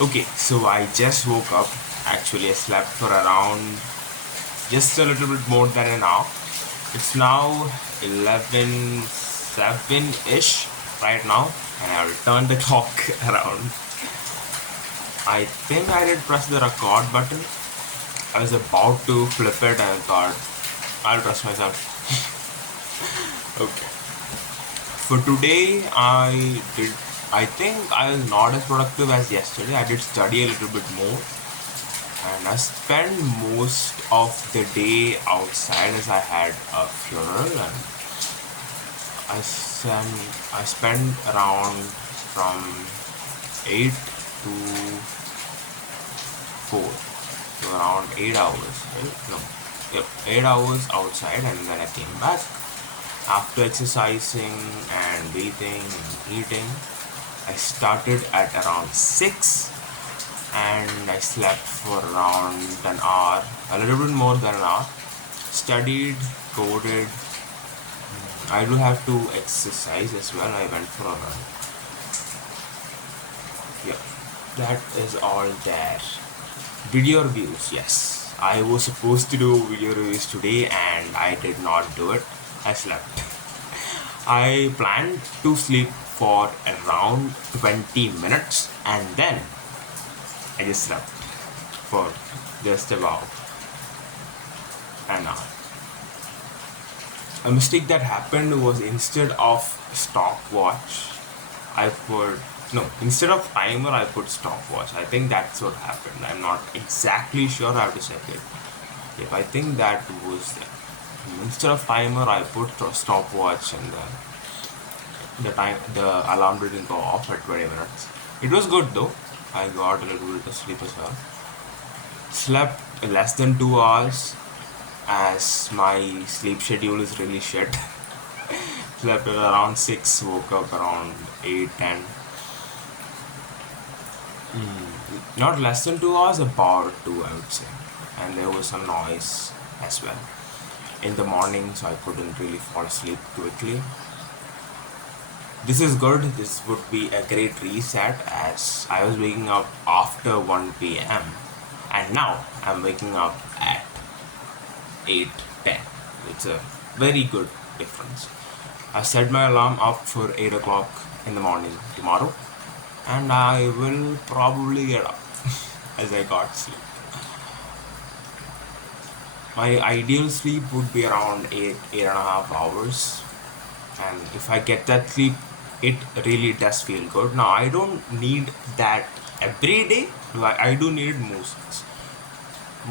Okay, so I just woke up. Actually, I slept for around just a little bit more than an hour. It's now 11:07 ish right now, and I'll turn the clock around. I think I did press the record button. I was about to flip it and thought, I'll trust myself. Okay. For today, I think I was not as productive as yesterday. I did study a little bit more, and I spent most of the day outside as I had a funeral, and I spent around from 8 to 4, so around 8 hours, right? No, yep, 8 hours outside, and then I came back after exercising and bathing and eating. I started at around 6 and I slept for around an hour, a little bit more than an hour. Studied, coded. I do have to exercise as well. I went for a run. Yeah, that is all there. Video reviews, yes. I was supposed to do video reviews today and I did not do it. I slept. I planned to sleep for around 20 minutes and then I just slept for just about an hour. A mistake that happened was instead of stopwatch, I put instead of timer, I put stopwatch. I think that's what happened. I'm not exactly sure. I have to check it. Yep, I think that was it. Instead of timer, I put stopwatch, and the alarm didn't go off at 20 minutes. It was good though. I got a little bit of sleep as well. Slept less than 2 hours, as my sleep schedule is really shit. Slept at around 6, woke up around 8, 10. Not less than 2 hours, about 2, I would say. And there was some noise as well in the morning, so I couldn't really fall asleep quickly. This is good. This would be a great reset, as I was waking up after 1 p.m. and now I'm waking up at 8:10. It's a very good difference. I set my alarm up for 8 o'clock in the morning tomorrow, and I will probably get up as I got sleep. My ideal sleep would be around 8.5 hours, and if I get that sleep, it really does feel good. Now, I don't need that every day, like I do need it most days.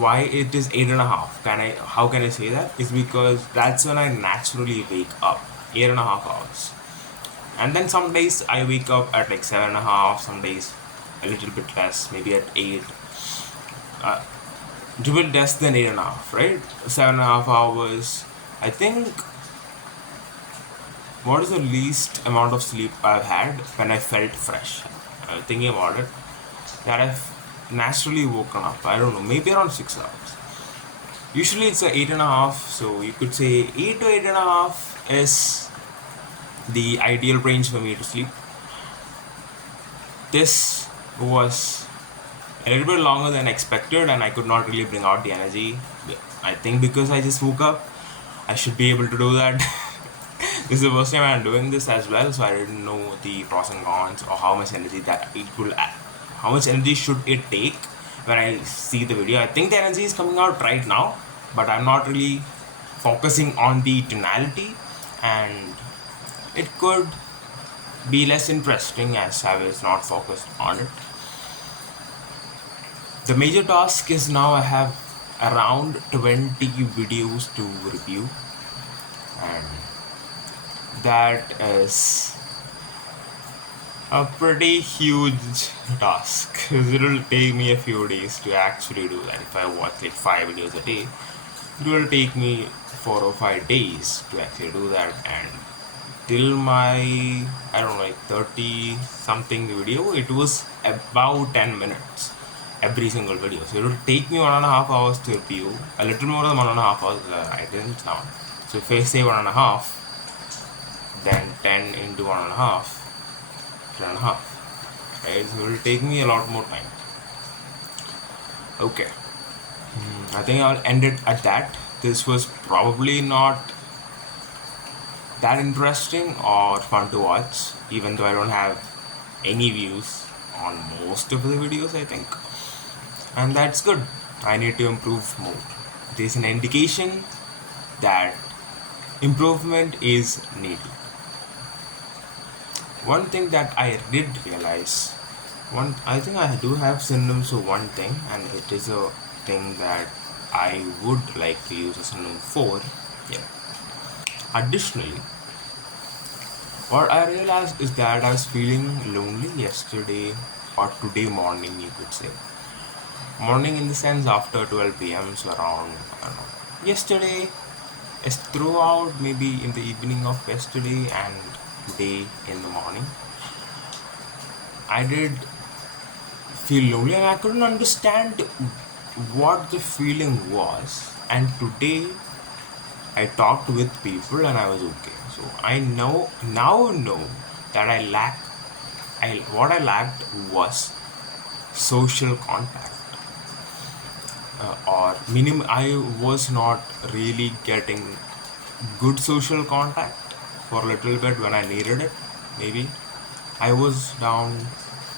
Why it is 8.5? How can I say that? It's because that's when I naturally wake up. 8.5 hours. And then some days I wake up at like 7.5, some days a little bit less, maybe at 8. A little bit less than 8.5, right? 7.5 hours. I think, what is the least amount of sleep I've had when I felt fresh? Thinking about it, that I've naturally woken up. I don't know, maybe around 6 hours. Usually it's a 8.5, so you could say 8 to 8.5 is the ideal range for me to sleep. This was a little bit longer than expected, and I could not really bring out the energy. I think because I just woke up, I should be able to do that. This is the first time I'm doing this as well, so I didn't know the pros and cons or how much energy that it will add. How much energy should it take when I see the video? I think the energy is coming out right now, but I'm not really focusing on the tonality, and it could be less interesting as I was not focused on it. The major task is now I have around 20 videos to review, and that is a pretty huge task. It will take me a few days to actually do that. If I watch like 5 videos a day, it will take me 4 or 5 days to actually do that, and till my, I don't know, like 30 something video, it was about 10 minutes every single video. So it will take me 1.5 hours to review, a little more than 1.5 hours. I didn't count. So if I say 1.5, then 10 into 1.5, 10.5. right? So it will take me a lot more time. Okay. I think I'll end it at that. This was probably not that interesting or fun to watch, even though I don't have any views on most of the videos, I think. And that's good. I need to improve more. There's an indication that improvement is needed. One thing that I did realize, I think I do have synonyms for one thing, and it is a thing that I would like to use a synonym for. Yeah. Additionally, what I realized is that I was feeling lonely yesterday or today morning, you could say. Morning in the sense after 12 p.m. So around, I don't know, yesterday, is throughout maybe in the evening of yesterday and today in the morning. I did feel lonely and I couldn't understand what the feeling was. And today I talked with people and I was okay. So I now know that what I lacked was social contact. Or minimum, I was not really getting good social contact for a little bit when I needed it. Maybe I was down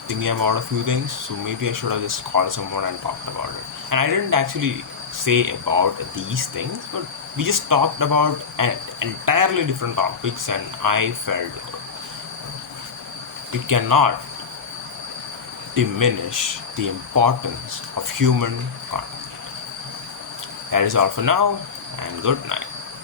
thinking about a few things, so maybe I should have just called someone and talked about it. And I didn't actually say about these things, but we just talked about an entirely different topics, and I felt it cannot diminish the importance of human contact. That is all for now, and good night.